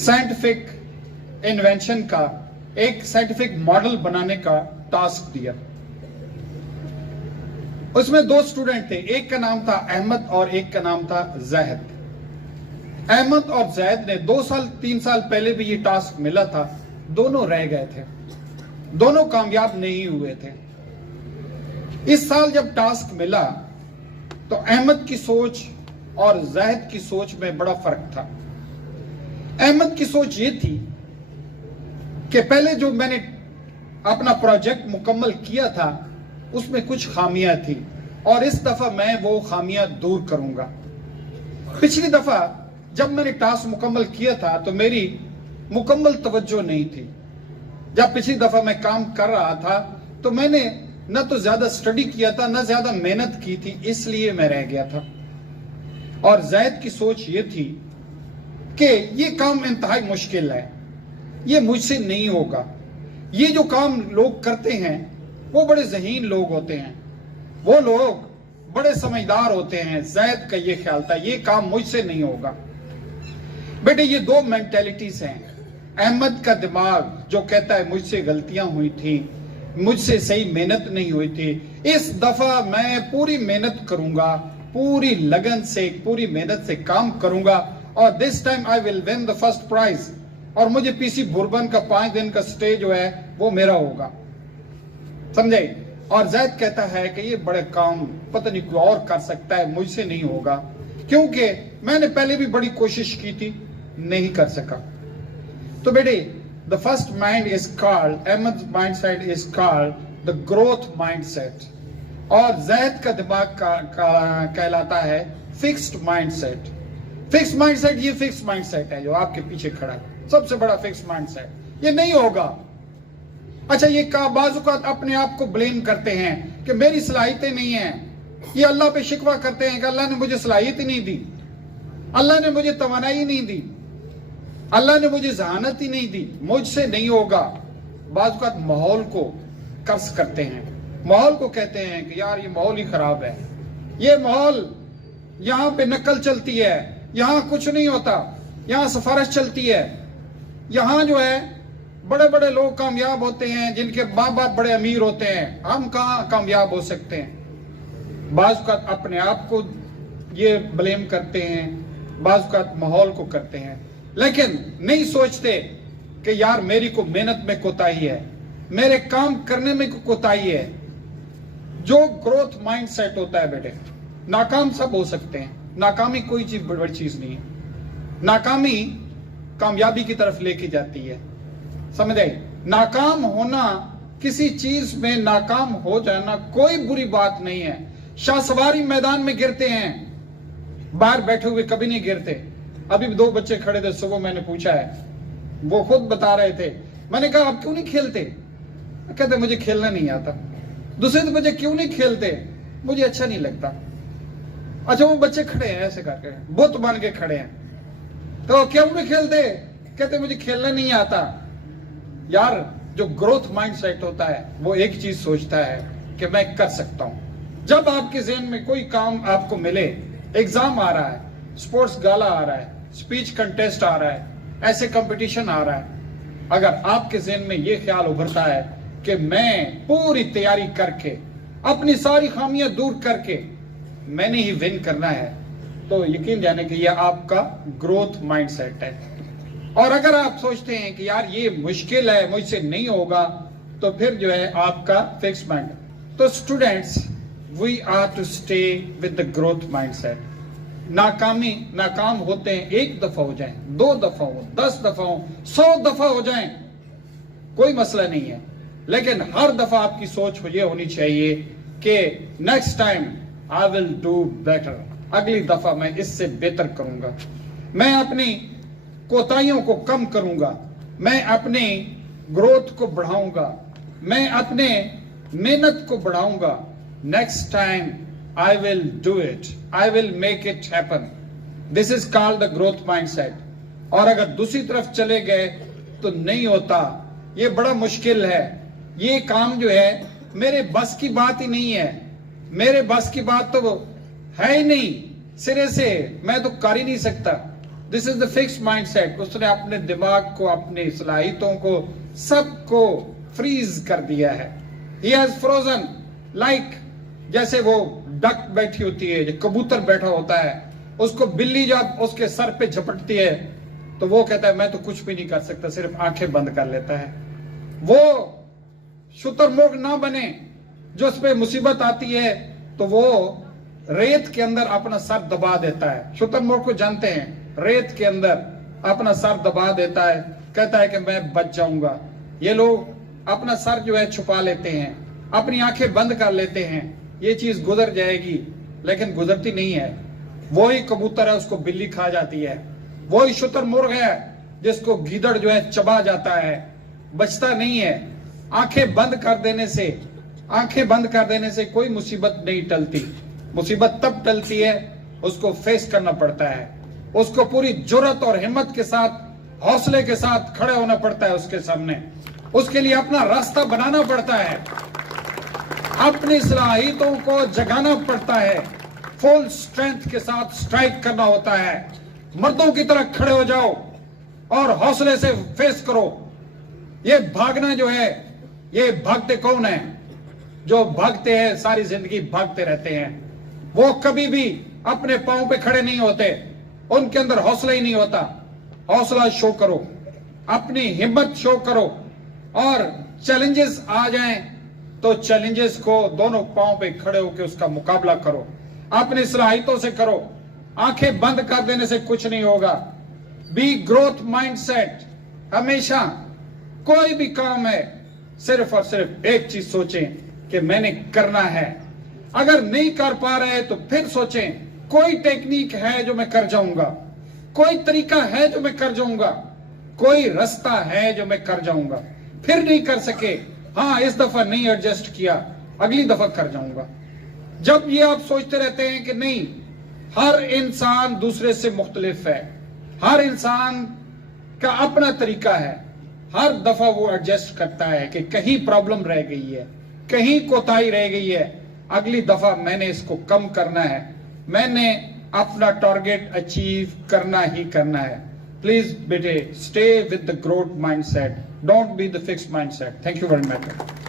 Scientific invention का, एक scientific model बनाने का टास्क दिया। उसमें दो स्टूडेंट थे, एक का नाम था अहमद और एक का नाम था जैद। अहमद और जैद ने 2 साल 3 साल पहले भी ये टास्क मिला था, दोनों रह गए थे, दोनों कामयाब नहीं हुए थे। इस साल जब टास्क मिला तो अहमद की सोच और जैद की सोच में बड़ा फर्क था। अहमद की सोच ये थी कि पहले जो मैंने अपना प्रोजेक्ट मुकम्मल किया था उसमें कुछ खामियां थी और इस दफा मैं वो खामियां दूर करूंगा। पिछली दफा जब मैंने टास्क मुकम्मल किया था तो मेरी मुकम्मल तवज्जो नहीं थी। जब पिछली दफा मैं काम कर रहा था तो मैंने न तो ज्यादा स्टडी किया था न ज्यादा मेहनत की थी, इसलिए मैं रह गया था। और जैद की सोच ये थी कि ये काम इंतहाई मुश्किल है, ये मुझसे नहीं होगा। ये जो काम लोग करते हैं वो बड़े ज़हीन लोग होते हैं, वो लोग बड़े समझदार होते हैं। जैद का ये ख्याल था ये काम मुझसे नहीं होगा। बेटे ये दो मेंटेलिटीज हैं। अहमद का दिमाग जो कहता है मुझसे गलतियां हुई थी, मुझसे सही मेहनत नहीं हुई थी, इस दफा मैं पूरी मेहनत करूंगा, पूरी लगन से पूरी मेहनत से काम करूंगा और this time I will win the first prize और मुझे पीसी बुरबन का 5 दिन का स्टे जो है वो मेरा होगा, समझे। और जैद कहता है कि ये बड़े काम पता नहीं कोई और कर सकता है, मुझसे नहीं होगा, क्योंकि मैंने पहले भी बड़ी कोशिश की थी, नहीं कर सका। तो बेटे the first mind is called, Ahmad mindset is called the growth mindset और जैद का दिमाग कहलाता है फिक्स्ड माइंडसेट। फिक्स्ड माइंडसेट, ये फिक्स्ड माइंडसेट है जो आपके पीछे खड़ा है, सबसे बड़ा फिक्स्ड माइंडसेट। ये नहीं होगा। अच्छा ये बाज़-औक़ात अपने आप को ब्लेम करते हैं कि मेरी सलाहियतें नहीं है, ये अल्लाह पे शिकवा करते हैं कि अल्लाह ने मुझे सलाहियत ही नहीं दी, अल्लाह ने मुझे तवानाई नहीं दी, अल्लाह ने मुझे जहानत ही नहीं दी, मुझसे नहीं होगा। बाज़-औक़ात माहौल को कर्ज करते हैं, माहौल को कहते हैं कि यार ये माहौल ही खराब है, ये माहौल, यहाँ पे नकल चलती है, यहाँ कुछ नहीं होता, यहाँ सिफारिश चलती है, यहाँ जो है बड़े बड़े लोग कामयाब होते हैं जिनके माँ बाप बड़े अमीर होते हैं, हम कहाँ कामयाब हो सकते हैं। बाज़-औक़ात अपने आप को ये ब्लेम करते हैं, बाज़-औक़ात माहौल को करते हैं, लेकिन नहीं सोचते कि यार मेरी को मेहनत में कोताही है, मेरे काम करने में कोताही है। जो ग्रोथ माइंडसेट होता है बेटे, नाकाम सब हो सकते हैं, नाकामी कोई चीज बड़ी चीज नहीं है। नाकामी कामयाबी की तरफ लेके जाती है, समझ आए। नाकाम होना, किसी चीज में नाकाम हो जाना कोई बुरी बात नहीं है। शाहसवारी मैदान में गिरते हैं, बाहर बैठे हुए कभी नहीं गिरते। अभी 2 बच्चे खड़े थे, सुबह मैंने पूछा है, वो खुद बता रहे थे, मैंने कहा आप क्यों नहीं खेलते? कहते मुझे खेलना नहीं आता। दूसरे बच्चे क्यों नहीं खेलते? मुझे अच्छा नहीं लगता। अच्छा वो बच्चे खड़े हैं ऐसे करके, बुत बन के खड़े हैं, तो क्यों नहीं खेलते? कहते मुझे खेलना नहीं आता। यार जो ग्रोथ माइंडसेट होता है वो एक चीज सोचता है कि मैं कर सकता हूं। जब आपके ज़हन में कोई काम आपको मिले, एग्जाम आ रहा है, स्पोर्ट्स गाला आ रहा है, स्पीच कंटेस्ट आ रहा है, ऐसे कंपटीशन आ रहा है, अगर आपके ज़हन में ये ख्याल उभरता है कि मैं पूरी तैयारी करके अपनी सारी खामियां दूर करके मैंने ही विन करना है, तो यकीन जाने कि यह आपका ग्रोथ माइंडसेट है। और अगर आप सोचते हैं कि यार ये मुश्किल है, मुझसे नहीं होगा, तो फिर जो है आपका फिक्स माइंड। तो students, we are to stay with the growth mindset. नाकाम होते हैं, 1 दफा हो जाए, 2 दफा हो, 10 दफा हो, 100 दफा हो जाए, कोई मसला नहीं है, लेकिन हर दफा आपकी सोच ये होनी चाहिए कि next time I will do better, अगली दफा मैं इससे बेहतर करूंगा, मैं अपनी कोताहियों को कम करूंगा, मैं अपने ग्रोथ को बढ़ाऊंगा, मैं अपने मेहनत को बढ़ाऊंगा। Next time I will do it, I will make it happen. This is called the growth mindset. और अगर दूसरी तरफ चले गए तो नहीं होता, ये बड़ा मुश्किल है, ये काम जो है मेरे बस की बात ही नहीं है, मेरे बस की बात तो है ही नहीं, सिरे से मैं तो कर ही नहीं सकता, this is the fixed mindset. उसने अपने दिमाग को, अपनी सलाहियतों को, सबको फ्रीज कर दिया है। ही हैज फ्रोजन, लाइक जैसे वो डक बैठी होती है, जो कबूतर बैठा होता है, उसको बिल्ली जब उसके सर पे झपटती है तो वो कहता है मैं तो कुछ भी नहीं कर सकता, सिर्फ आंखें बंद कर लेता है। वो शुतुरमुर्ग ना बने, जो उस पे मुसीबत आती है तो वो रेत के अंदर अपना सर दबा देता है। शुतुरमुर्ग को जानते हैं, रेत के अंदर अपना सर दबा देता है, कहता है कि मैं बच जाऊंगा। ये लोग अपना सर जो है छुपा लेते हैं, अपनी आंखें बंद कर लेते हैं, ये चीज गुजर जाएगी, लेकिन गुजरती नहीं है। वही कबूतर है, उसको बिल्ली खा जाती है। वही शुतुरमुर्ग है जिसको गीदड़ जो है चबा जाता है, बचता नहीं है। आंखें बंद कर देने से, आंखें बंद कर देने से कोई मुसीबत नहीं टलती। मुसीबत तब टलती है उसको फेस करना पड़ता है, उसको पूरी जुर्रत और हिम्मत के साथ, हौसले के साथ खड़े होना पड़ता है उसके सामने। उसके लिए अपना रास्ता बनाना पड़ता है, अपनी सलाहियतों को जगाना पड़ता है, फुल स्ट्रेंथ के साथ स्ट्राइक करना होता है। मर्दों की तरह खड़े हो जाओ और हौसले से फेस करो। ये भागना जो है, ये भागते कौन है? जो भागते हैं सारी जिंदगी भागते रहते हैं, वो कभी भी अपने पांव पे खड़े नहीं होते, उनके अंदर हौसला ही नहीं होता। हौसला शो करो, अपनी हिम्मत शो करो, और चैलेंजेस आ जाएं तो चैलेंजेस को दोनों पांव पे खड़े होकर उसका मुकाबला करो, अपनी सलाहियतों से करो। आंखें बंद कर देने से कुछ नहीं होगा। Be growth mindset. हमेशा कोई भी काम है, सिर्फ और सिर्फ एक चीज सोचें कि मैंने करना है। अगर नहीं कर पा रहे तो फिर सोचें कोई टेक्निक है जो मैं कर जाऊंगा, कोई तरीका है जो मैं कर जाऊंगा, कोई रास्ता है जो मैं कर जाऊंगा। फिर नहीं कर सके, हाँ इस दफा नहीं एडजस्ट किया, अगली दफा कर जाऊंगा। जब ये आप सोचते रहते हैं कि नहीं, हर इंसान दूसरे से मुख्तलिफ है, हर इंसान का अपना तरीका है, हर दफा वो एडजस्ट करता है कि कहीं प्रॉब्लम रह गई है, कहीं कोताही रह गई है, अगली दफा मैंने इसको कम करना है, मैंने अपना टारगेट अचीव करना ही करना है। प्लीज बेटे, stay with the growth mindset, don't be the fixed mindset. Thank you very much.